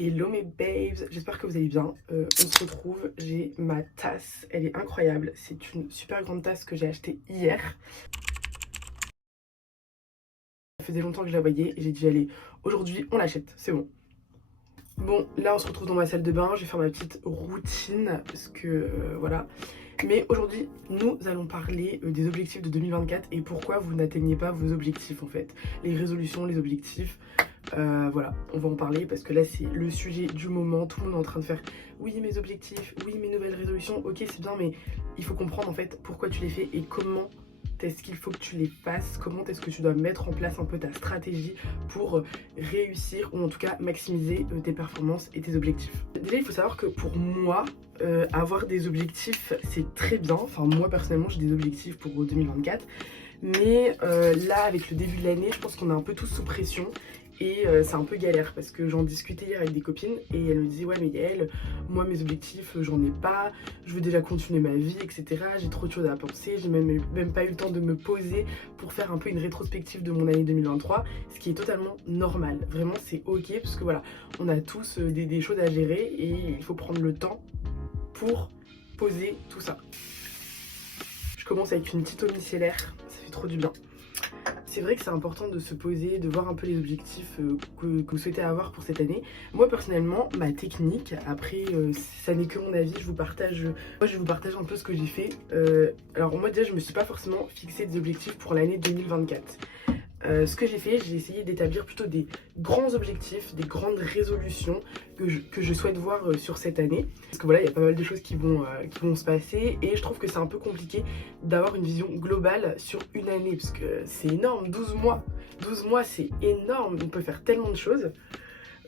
Hello mes babes, j'espère que vous allez bien. On se retrouve, j'ai ma tasse, elle est incroyable. C'est une super grande tasse que j'ai achetée hier. Ça faisait longtemps que je la voyais et j'ai dit allez, aujourd'hui on l'achète, c'est bon. Bon, là on se retrouve dans ma salle de bain, je vais faire ma petite routine parce que voilà. Mais aujourd'hui, nous allons parler des objectifs de 2024 et pourquoi vous n'atteignez pas vos objectifs en fait. Les résolutions, les objectifs. Voilà, on va en parler parce que là c'est le sujet du moment. Tout le monde est en train de faire oui mes objectifs, oui mes nouvelles résolutions, ok c'est bien mais il faut comprendre en fait pourquoi tu les fais et comment est-ce qu'il faut que tu les fasses, comment est-ce que tu dois mettre en place un peu ta stratégie pour réussir ou en tout cas maximiser tes performances et tes objectifs. Déjà il faut savoir que pour moi, avoir des objectifs c'est très bien, enfin moi personnellement j'ai des objectifs pour 2024 mais là avec le début de l'année je pense qu'on est un peu tous sous pression et c'est un peu galère parce que j'en discutais hier avec des copines et elles me disaient ouais mais Yael, moi mes objectifs j'en ai pas, je veux déjà continuer ma vie etc, j'ai trop de choses à penser, j'ai même pas eu le temps de me poser pour faire un peu une rétrospective de mon année 2023, ce qui est totalement normal, vraiment c'est ok parce que voilà, on a tous des choses à gérer et il faut prendre le temps pour poser tout ça. Je commence avec une petite eau micellaire, ça fait trop du bien. C'est vrai que c'est important de se poser, de voir un peu les objectifs que vous souhaitez avoir pour cette année. Moi personnellement, ma technique, après ça n'est que mon avis, je vais vous partage un peu ce que j'ai fait. Alors moi déjà je me suis pas forcément fixé des objectifs pour l'année 2024. Ce que j'ai fait, j'ai essayé d'établir plutôt des grands objectifs, des grandes résolutions que je souhaite voir sur cette année. Parce que voilà, il y a pas mal de choses qui vont se passer et je trouve que c'est un peu compliqué d'avoir une vision globale sur une année parce que c'est énorme, 12 mois. 12 mois, c'est énorme, on peut faire tellement de choses.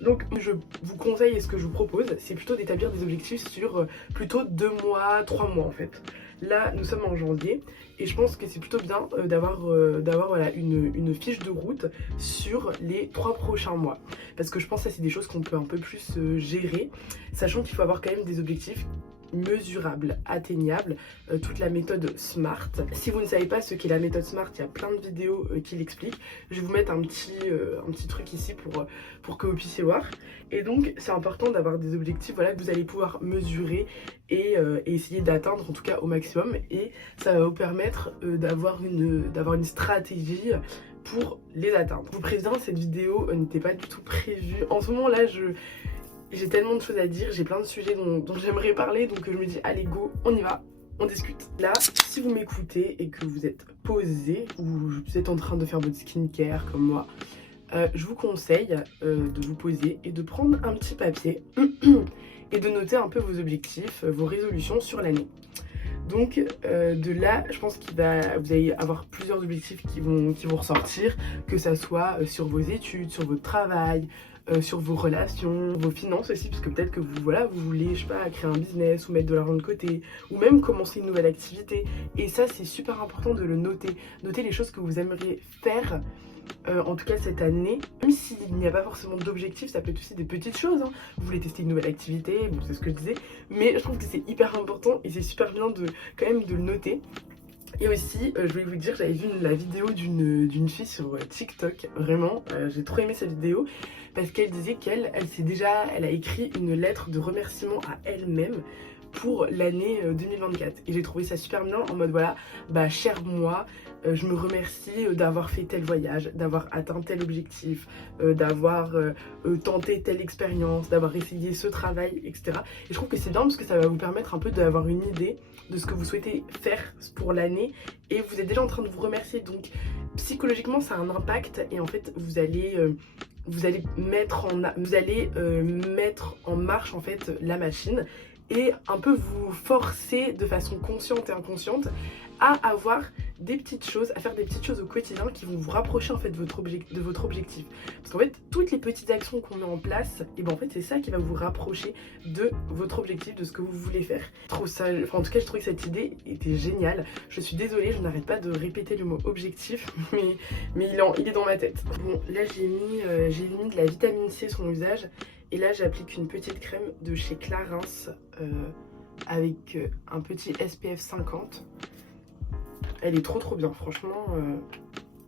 Donc je vous conseille et ce que je vous propose, c'est plutôt d'établir des objectifs sur plutôt 2 mois, 3 mois en fait. Là, nous sommes en janvier et je pense que c'est plutôt bien d'avoir voilà, une fiche de route sur les 3 prochains mois. Parce que je pense que ça, c'est des choses qu'on peut un peu plus gérer, sachant qu'il faut avoir quand même des objectifs mesurable, atteignable, toute la méthode SMART. Si vous ne savez pas ce qu'est la méthode SMART, il y a plein de vidéos qui l'expliquent. Je vais vous mettre un petit truc ici pour que vous puissiez voir. Et donc c'est important d'avoir des objectifs voilà, que vous allez pouvoir mesurer et essayer d'atteindre en tout cas au maximum. Et ça va vous permettre d'avoir une stratégie pour les atteindre. Je vous préviens, cette vidéo n'était pas du tout prévue. En ce moment là, j'ai tellement de choses à dire, j'ai plein de sujets dont j'aimerais parler, donc je me dis allez go, on y va, on discute. Là, si vous m'écoutez et que vous êtes posé ou vous êtes en train de faire votre skincare comme moi, je vous conseille de vous poser et de prendre un petit papier et de noter un peu vos objectifs, vos résolutions sur l'année. Donc de là, je pense vous allez avoir plusieurs objectifs qui vont ressortir, que ça soit sur vos études, sur votre travail, sur vos relations, vos finances aussi, parce que peut-être que vous voulez, je sais pas, créer un business ou mettre de l'argent de côté, ou même commencer une nouvelle activité. Et ça, c'est super important de le noter. Noter les choses que vous aimeriez faire. En tout cas cette année, même s'il n'y a pas forcément d'objectifs, ça peut être aussi des petites choses, hein. Vous voulez tester une nouvelle activité, bon c'est ce que je disais, mais je trouve que c'est hyper important et c'est super bien quand même de le noter. Et aussi, je voulais vous dire, j'avais vu la vidéo d'une fille sur TikTok, vraiment, j'ai trop aimé cette vidéo, parce qu'elle disait elle a écrit une lettre de remerciement à elle-même pour l'année 2024. Et j'ai trouvé ça super bien en mode voilà, bah cher moi, je me remercie d'avoir fait tel voyage, d'avoir atteint tel objectif, d'avoir tenté telle expérience, d'avoir essayé ce travail, etc. Et je trouve que c'est bien parce que ça va vous permettre un peu d'avoir une idée de ce que vous souhaitez faire pour l'année et vous êtes déjà en train de vous remercier. Donc psychologiquement ça a un impact et en fait vous allez mettre en marche en fait la machine et un peu vous forcer de façon consciente et inconsciente à avoir des petites choses, à faire des petites choses au quotidien qui vont vous rapprocher en fait de votre objectif. Parce qu'en fait, toutes les petites actions qu'on met en place, et ben en fait c'est ça qui va vous rapprocher de votre objectif, de ce que vous voulez faire. Je trouve ça, enfin, en tout cas, je trouvais que cette idée était géniale. Je suis désolée, je n'arrête pas de répéter le mot objectif, mais il est dans ma tête. Bon, là j'ai mis de la vitamine C sur mon visage. Et là j'applique une petite crème de chez Clarins avec un petit SPF 50. Elle est trop bien, franchement,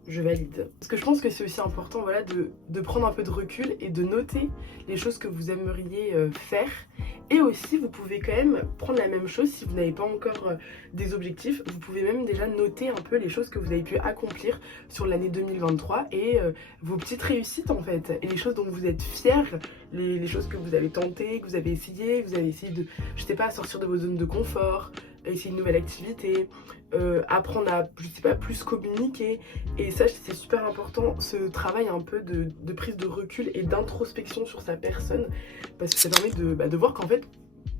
je valide. Parce que je pense que c'est aussi important, voilà, de prendre un peu de recul et de noter les choses que vous aimeriez faire. Et aussi, vous pouvez quand même prendre la même chose si vous n'avez pas encore des objectifs. Vous pouvez même déjà noter un peu les choses que vous avez pu accomplir sur l'année 2023 et vos petites réussites en fait. Et les choses dont vous êtes fiers, les choses que vous avez tentées, que vous avez essayé de, je sais pas, sortir de vos zones de confort, essayer une nouvelle activité, apprendre à, je sais pas, plus communiquer. Et ça, c'est super important, ce travail un peu de prise de recul et d'introspection sur sa personne, parce que ça permet de voir qu'en fait,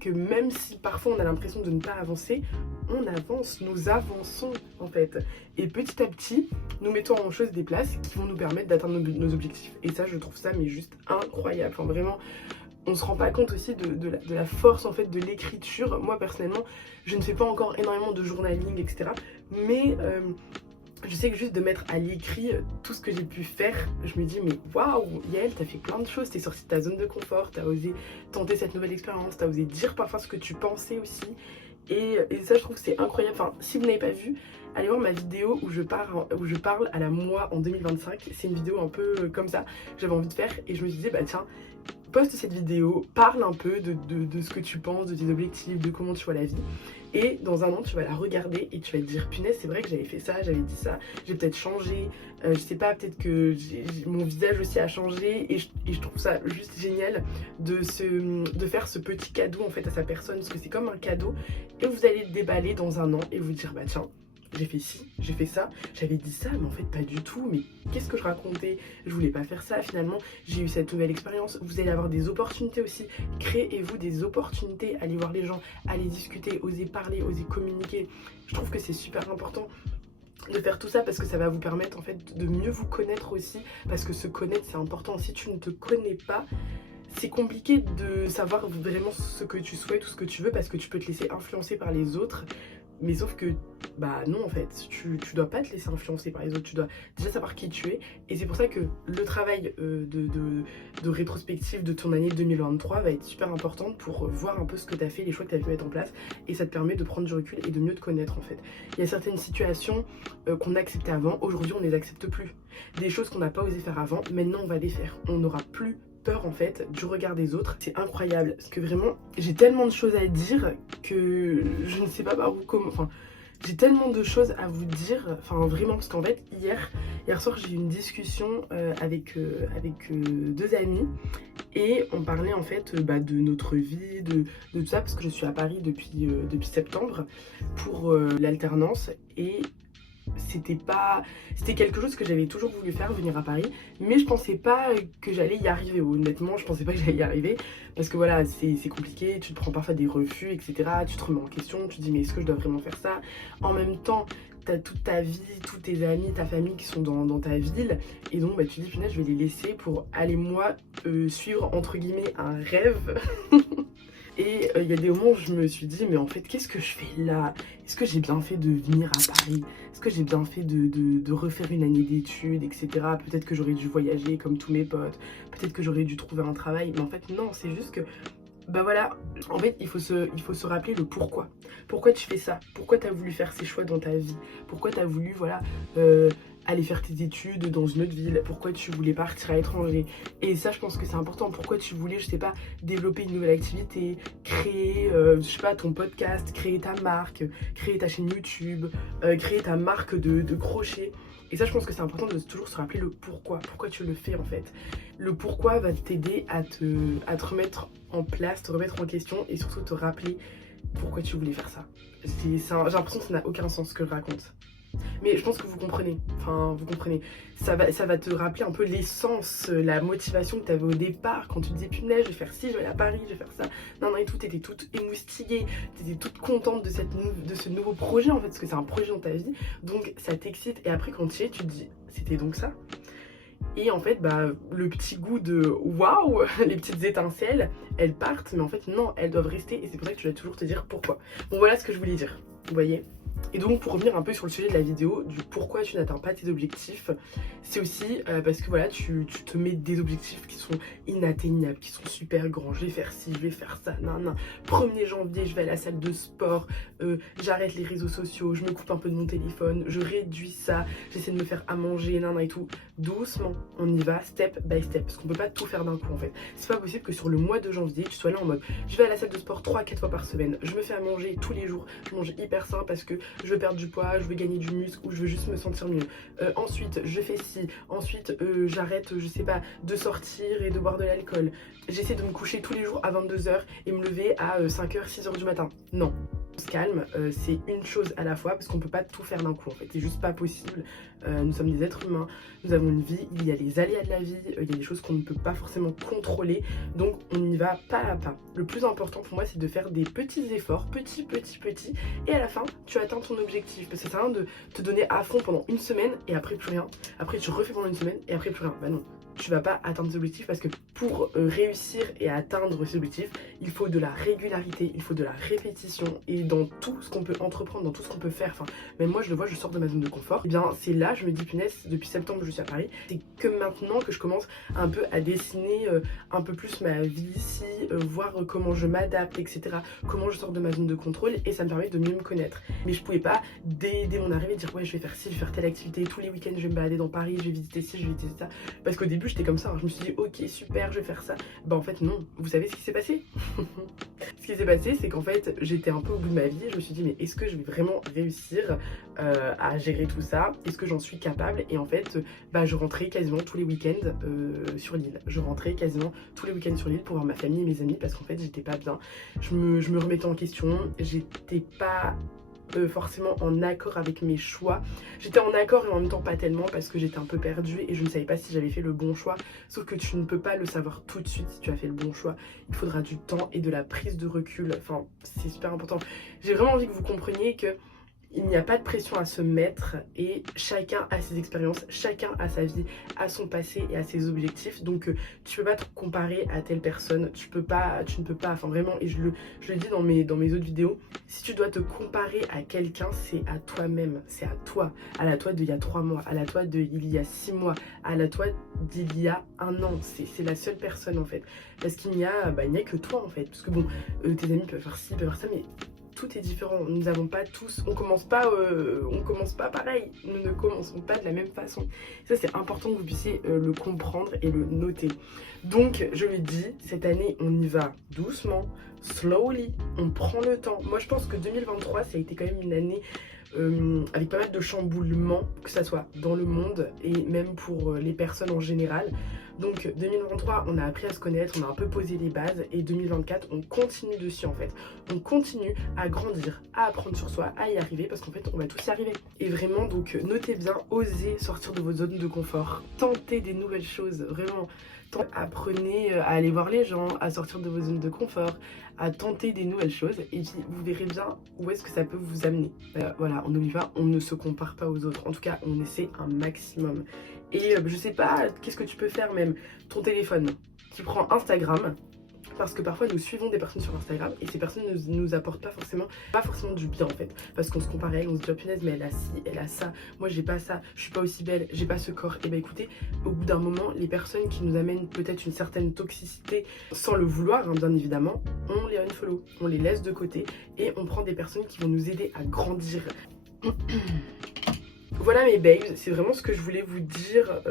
que même si parfois on a l'impression de ne pas avancer, on avance, nous avançons en fait. Et petit à petit, nous mettons en chose des places qui vont nous permettre d'atteindre nos objectifs. Et ça, je trouve ça mais juste incroyable. Enfin vraiment, on se rend pas compte aussi de la force en fait de l'écriture. Moi personnellement, je ne fais pas encore énormément de journaling, etc. Mais je sais que juste de mettre à l'écrit tout ce que j'ai pu faire, je me dis mais waouh, Yael, t'as fait plein de choses, t'es sortie de ta zone de confort, t'as osé tenter cette nouvelle expérience, t'as osé dire parfois ce que tu pensais aussi. Et ça, je trouve que c'est incroyable. Enfin, si vous n'avez pas vu, allez voir ma vidéo où je parle à la moi en 2025. C'est une vidéo un peu comme ça, j'avais envie de faire et je me disais, bah tiens, poste cette vidéo, parle un peu de ce que tu penses, de tes objectifs, de comment tu vois la vie. Et dans un an, tu vas la regarder et tu vas te dire, punaise, c'est vrai que j'avais fait ça, j'avais dit ça, j'ai peut-être changé, je sais pas, peut-être que mon visage aussi a changé. Et je trouve ça juste génial de faire ce petit cadeau en fait à sa personne, parce que c'est comme un cadeau. Et vous allez le déballer dans un an et vous dire, bah tiens, j'ai fait ci, j'ai fait ça, j'avais dit ça, mais en fait pas du tout, mais qu'est-ce que je racontais? Je voulais pas faire ça, finalement, j'ai eu cette nouvelle expérience. Vous allez avoir des opportunités aussi, créez-vous des opportunités, allez voir les gens, allez discuter, osez parler, osez communiquer. Je trouve que c'est super important de faire tout ça parce que ça va vous permettre en fait de mieux vous connaître aussi, parce que se connaître c'est important. Si tu ne te connais pas, c'est compliqué de savoir vraiment ce que tu souhaites ou ce que tu veux, parce que tu peux te laisser influencer par les autres. Mais sauf que, bah non en fait, tu dois pas te laisser influencer par les autres, tu dois déjà savoir qui tu es. Et c'est pour ça que le travail de rétrospective de ton année 2023 va être super important pour voir un peu ce que tu as fait, les choix que tu as pu mettre en place. Et ça te permet de prendre du recul et de mieux te connaître en fait. Il y a certaines situations qu'on acceptait avant, aujourd'hui on ne les accepte plus. Des choses qu'on n'a pas osé faire avant, maintenant on va les faire. On n'aura plus peur en fait du regard des autres. C'est incroyable parce que vraiment j'ai tellement de choses à dire que je ne sais pas par où comment, enfin j'ai tellement de choses à vous dire, enfin vraiment, parce qu'en fait hier soir j'ai eu une discussion avec deux amis et on parlait en fait de notre vie, de tout ça, parce que je suis à Paris depuis septembre pour l'alternance. Et c'était quelque chose que j'avais toujours voulu faire, venir à Paris, mais je pensais pas que j'allais y arriver. Honnêtement, je pensais pas que j'allais y arriver, parce que voilà, c'est compliqué, tu te prends parfois des refus, etc. Tu te remets en question, tu te dis mais est-ce que je dois vraiment faire ça? En même temps, t'as toute ta vie, tous tes amis, ta famille qui sont dans ta ville, et donc tu te dis punaise, je vais les laisser pour aller moi suivre entre guillemets un rêve. Et il y a des moments où je me suis dit mais en fait qu'est-ce que je fais là? Est-ce que j'ai bien fait de venir à Paris? Est-ce que j'ai bien fait de refaire une année d'études, etc. Peut-être que j'aurais dû voyager comme tous mes potes, peut-être que j'aurais dû trouver un travail, mais en fait non, c'est juste que bah voilà, en fait il faut se rappeler le pourquoi. Pourquoi tu fais ça? Pourquoi tu as voulu faire ces choix dans ta vie? Pourquoi tu as voulu voilà aller faire tes études dans une autre ville? Pourquoi tu voulais partir à l'étranger? Et ça je pense que c'est important. Pourquoi tu voulais, je sais pas, développer une nouvelle activité, créer je sais pas, ton podcast, créer ta marque, créer ta chaîne YouTube, créer ta marque de crochet. Et ça je pense que c'est important de toujours se rappeler le pourquoi tu le fais en fait. Le pourquoi va t'aider à te remettre en place, te remettre en question, et surtout te rappeler pourquoi tu voulais faire ça. J'ai l'impression que ça n'a aucun sens ce que je raconte. Mais je pense que vous comprenez, enfin vous comprenez. Ça va te rappeler un peu l'essence, la motivation que tu avais au départ quand tu te disais punaise, je vais faire ci, je vais aller à Paris, je vais faire ça. Non et tout, t'étais toute émoustillée, t'étais toute contente de ce nouveau projet en fait, parce que c'est un projet dans ta vie. Donc ça t'excite, et après quand tu y es, tu te dis c'était donc ça. Et en fait, le petit goût de waouh, les petites étincelles, elles partent, mais en fait non, elles doivent rester, et c'est pour ça que tu dois toujours te dire pourquoi. Bon voilà ce que je voulais dire, vous voyez. Et donc pour revenir un peu sur le sujet de la vidéo, du pourquoi tu n'atteins pas tes objectifs, c'est aussi parce que voilà, tu te mets des objectifs qui sont inatteignables, qui sont super grands. Je vais faire ci, je vais faire ça, nan. 1er janvier, je vais à la salle de sport, j'arrête les réseaux sociaux, je me coupe un peu de mon téléphone, je réduis ça, j'essaie de me faire à manger, nan et tout. Doucement, on y va, step by step, parce qu'on peut pas tout faire d'un coup en fait. C'est pas possible que sur le mois de janvier, tu sois là en mode, je vais à la salle de sport 3-4 fois par semaine, je me fais à manger tous les jours, je mange hyper sain parce que je veux perdre du poids, je veux gagner du muscle ou je veux juste me sentir mieux. Ensuite, je fais ci. Ensuite, j'arrête, je sais pas, de sortir et de boire de l'alcool. J'essaie de me coucher tous les jours à 22h et me lever à 5h, 6h du matin. Non. On se calme, c'est une chose à la fois parce qu'on peut pas tout faire d'un coup en fait, c'est juste pas possible. Nous sommes des êtres humains, nous avons une vie, il y a les aléas de la vie, il y a des choses qu'on ne peut pas forcément contrôler, donc on y va pas à pas. Le plus important pour moi c'est de faire des petits efforts, petits, et à la fin tu atteins ton objectif, parce que ça sert à rien de te donner à fond pendant une semaine et après plus rien, après tu refais pendant une semaine et après plus rien, bah non. Tu vas pas atteindre tes objectifs parce que pour réussir et atteindre ces objectifs, il faut de la régularité, il faut de la répétition et dans tout ce qu'on peut entreprendre, dans tout ce qu'on peut faire, enfin même moi je le vois, je sors de ma zone de confort, et bien c'est là je me dis punaise, depuis septembre je suis à Paris, c'est que maintenant que je commence un peu à dessiner un peu plus ma vie ici, voir comment je m'adapte, etc., comment je sors de ma zone de contrôle et ça me permet de mieux me connaître. Mais je pouvais pas dès mon arrivée dire ouais je vais faire ci, je vais faire telle activité, tous les week-ends je vais me balader dans Paris, je vais visiter ci, je vais visiter ça, parce qu'au début j'étais comme ça, hein. Je me suis dit ok super je vais faire ça, bah en fait non, vous savez ce qui s'est passé? Ce qui s'est passé c'est qu'en fait j'étais un peu au bout de ma vie, je me suis dit mais est-ce que je vais vraiment réussir à gérer tout ça, est-ce que j'en suis capable? Et en fait bah je rentrais quasiment tous les week-ends sur l'île, je rentrais quasiment tous les week-ends sur l'île pour voir ma famille et mes amis parce qu'en fait j'étais pas bien, je me remettais en question, j'étais pas forcément en accord avec mes choix. J'étais en accord et en même temps pas tellement parce que j'étais un peu perdue et je ne savais pas si j'avais fait le bon choix. Sauf que tu ne peux pas le savoir tout de suite si tu as fait le bon choix. Il faudra du temps et de la prise de recul. Enfin, c'est super important. J'ai vraiment envie que vous compreniez que il n'y a pas de pression à se mettre et chacun a ses expériences, chacun a sa vie, a son passé et a ses objectifs. Donc tu peux pas te comparer à telle personne, tu ne peux pas, enfin vraiment, et je le dis dans mes autres vidéos, si tu dois te comparer à quelqu'un, c'est à toi-même, c'est à toi, à la toi d'il y a 3 mois, à la toi d'il y a 6 mois, à la toi d'il y a 1 an, c'est la seule personne en fait. Parce qu'il n'y a que toi en fait, parce que bon, tes amis peuvent faire ci, peuvent faire ça, mais tout est différent, nous n'avons pas tous, on commence pas pareil, nous ne commençons pas de la même façon. Ça c'est important que vous puissiez le comprendre et le noter. Donc je le dis, cette année on y va doucement, slowly, on prend le temps. Moi je pense que 2023 ça a été quand même une année avec pas mal de chamboulements, que ça soit dans le monde et même pour les personnes en général. Donc 2023 on a appris à se connaître, on a un peu posé les bases et 2024 on continue dessus en fait. On continue à grandir, à apprendre sur soi, à y arriver parce qu'en fait on va tous y arriver. Et vraiment donc notez bien, osez sortir de vos zones de confort, tentez des nouvelles choses, vraiment. Apprenez à aller voir les gens, à sortir de vos zones de confort, à tenter des nouvelles choses et puis vous verrez bien où est-ce que ça peut vous amener. Voilà, on n'oublie pas, on ne se compare pas aux autres. En tout cas, on essaie un maximum. Et je sais pas, qu'est-ce que tu peux faire même? Ton téléphone, tu prends Instagram, parce que parfois nous suivons des personnes sur Instagram et ces personnes ne nous apportent pas forcément du bien en fait, parce qu'on se compare à elles, on se dit oh punaise mais elle a ci, elle a ça, moi j'ai pas ça, je suis pas aussi belle, j'ai pas ce corps. Et bah écoutez, au bout d'un moment, les personnes qui nous amènent peut-être une certaine toxicité sans le vouloir hein, bien évidemment, on les unfollow, on les laisse de côté et on prend des personnes qui vont nous aider à grandir. Voilà mes babes, c'est vraiment ce que je voulais vous dire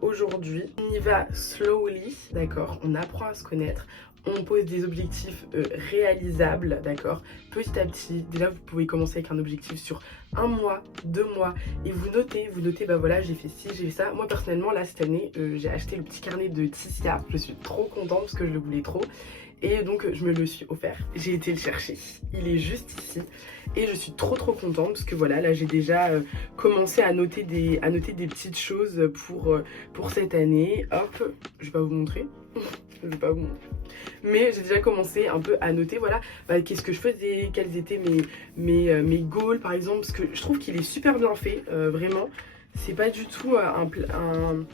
aujourd'hui. On y va slowly, d'accord, on apprend à se connaître, on pose des objectifs réalisables, d'accord. Petit à petit, déjà vous pouvez commencer avec un objectif sur 1 mois, 2 mois et vous notez, bah voilà j'ai fait ci, j'ai fait ça. Moi personnellement là cette année j'ai acheté le petit carnet de Ticia, je suis trop contente parce que je le voulais trop. Et donc je me le suis offert, j'ai été le chercher, il est juste ici et je suis trop contente parce que voilà là j'ai déjà commencé à noter des petites choses pour cette année. Hop, je vais pas vous montrer, je vais pas vous montrer. Mais j'ai déjà commencé un peu à noter voilà qu'est-ce que je faisais, quels étaient mes goals par exemple, parce que je trouve qu'il est super bien fait, vraiment. c'est pas du tout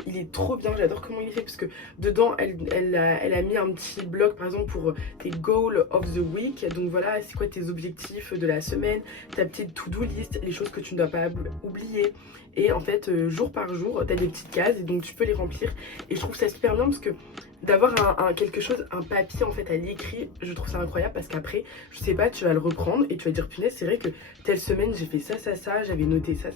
il est trop bien, j'adore comment il est fait parce que dedans elle a mis un petit bloc par exemple pour tes goals of the week. Donc voilà, c'est quoi tes objectifs de la semaine, ta petite to-do list, les choses que tu ne dois pas oublier. Et en fait, jour par jour, tu as des petites cases et donc tu peux les remplir. Et je trouve ça super bien parce que d'avoir quelque chose, un papier en fait à l'écrit, je trouve ça incroyable parce qu'après, je sais pas, tu vas le reprendre et tu vas dire punaise, c'est vrai que telle semaine j'ai fait ça, j'avais noté ça,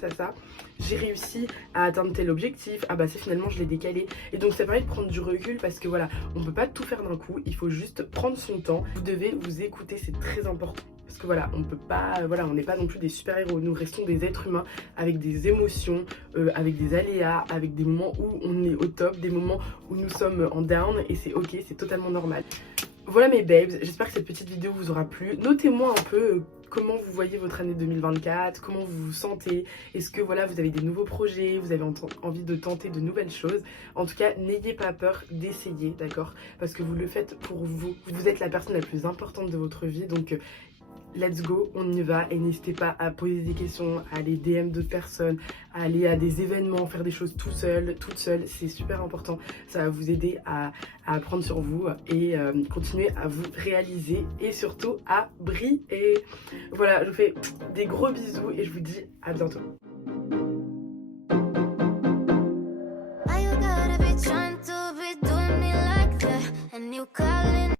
j'ai réussi à atteindre tel objectif, ah bah c'est finalement je l'ai décalé. Et donc ça permet de prendre du recul parce que voilà, on peut pas tout faire d'un coup, il faut juste prendre son temps, vous devez vous écouter, c'est très important. Parce que voilà, on peut pas, voilà, on n'est pas non plus des super-héros, nous restons des êtres humains avec des émotions, avec des aléas, avec des moments où on est au top, des moments où nous sommes en down et c'est ok, c'est totalement normal. Voilà mes babes, j'espère que cette petite vidéo vous aura plu. Notez-moi un peu comment vous voyez votre année 2024, comment vous vous sentez, est-ce que voilà vous avez des nouveaux projets, vous avez envie de tenter de nouvelles choses. En tout cas, n'ayez pas peur d'essayer, d'accord? Parce que vous le faites pour vous, vous êtes la personne la plus importante de votre vie, donc let's go, on y va et n'hésitez pas à poser des questions, à aller DM d'autres personnes, à aller à des événements, faire des choses tout seul, toute seule, c'est super important. Ça va vous aider à apprendre sur vous et continuer à vous réaliser et surtout à briller. Voilà, je vous fais des gros bisous et je vous dis à bientôt.